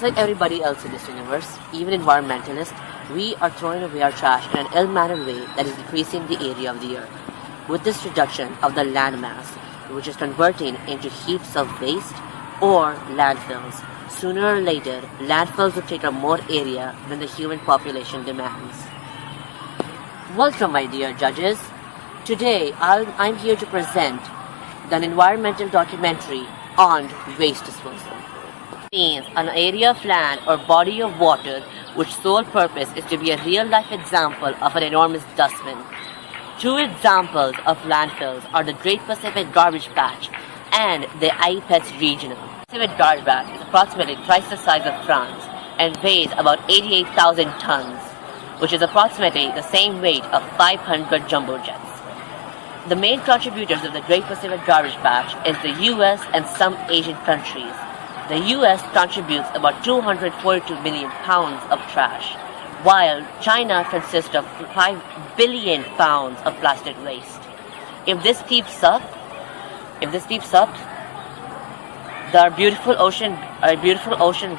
Just like everybody else in this universe, even environmentalists, we are throwing away our trash in an ill-mannered way that is decreasing the area of the earth. With this reduction of the land mass, which is converting into heaps of waste or landfills, sooner or later, landfills will take up more area than the human population demands. Welcome, my dear judges. Today, I'm here to present an environmental documentary on waste disposal. Means an area of land or body of water which sole purpose is to be a real-life example of an enormous dustbin. Two examples of landfills are the Great Pacific Garbage Patch and the Apex Regional. The Pacific Garbage Patch is approximately twice the size of France and weighs about 88,000 tons, which is approximately the same weight of 500 jumbo jets. The main contributors of the Great Pacific Garbage Patch is the US and some Asian countries. The US contributes about 242 million pounds of trash, while China consists of 5 billion pounds of plastic waste. If this keeps up, our beautiful ocean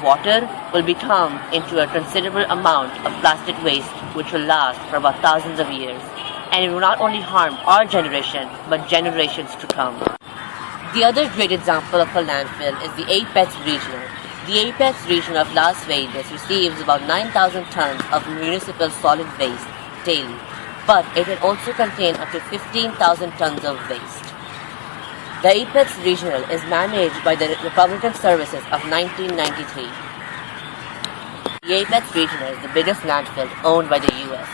water will become into a considerable amount of plastic waste which will last for about thousands of years, and it will not only harm our generation but generations to come. The other great example of a landfill is the Apex Regional. The Apex Region of Las Vegas receives about 9,000 tons of municipal solid waste daily, but it can also contain up to 15,000 tons of waste. The Apex Regional is managed by the Republican Services of 1993. The Apex Regional is the biggest landfill owned by the U.S.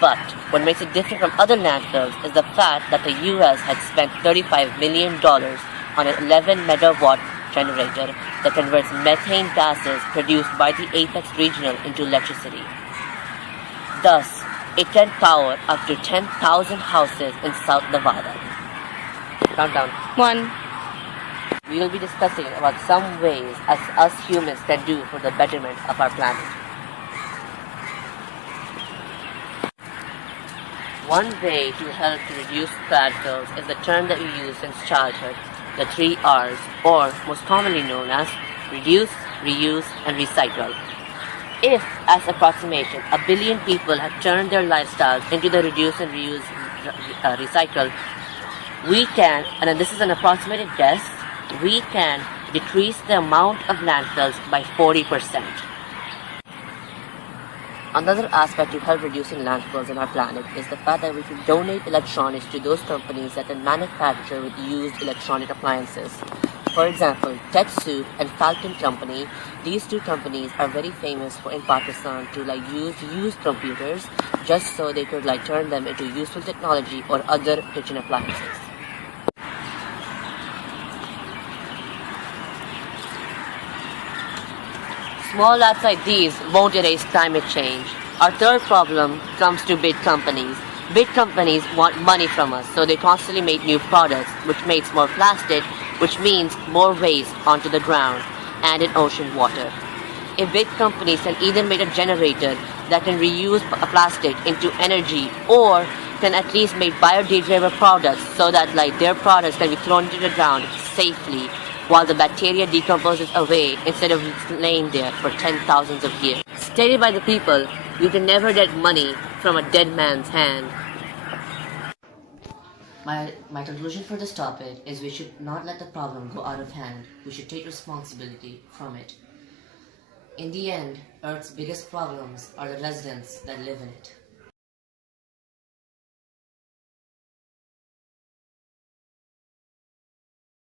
But what makes it different from other landfills is the fact that the U.S. had spent $35 million on an 11 megawatt generator that converts methane gases produced by the Apex Regional into electricity. Thus, it can power up to 10,000 houses in South Nevada. Countdown. 1. We will be discussing about some ways as us humans can do for the betterment of our planet. One way to help to reduce landfills is the term that we use since childhood, the 3 R's, or most commonly known as reduce, reuse, and recycle. If, as approximation, 1 billion people have turned their lifestyles into the reduce and reuse recycle, we can, and this is an approximated guess, we can decrease the amount of landfills by 40%. Another aspect to help reducing landfills on our planet is the fact that we can donate electronics to those companies that can manufacture with used electronic appliances. For example, TechSoup and Falcon Company, these two companies are very famous in Pakistan to use used computers just so they could turn them into useful technology or other kitchen appliances. Small acts like these won't erase climate change. Our third problem comes to big companies. Big companies want money from us, so they constantly make new products, which makes more plastic, which means more waste onto the ground and in ocean water. If big companies can either make a generator that can reuse plastic into energy or can at least make biodegradable products so that their products can be thrown into the ground safely, while the bacteria decomposes away instead of laying there for 10,000s of years. Stated by the people, you can never get money from a dead man's hand. My conclusion for this topic is we should not let the problem go out of hand. We should take responsibility from it. In the end, Earth's biggest problems are the residents that live in it.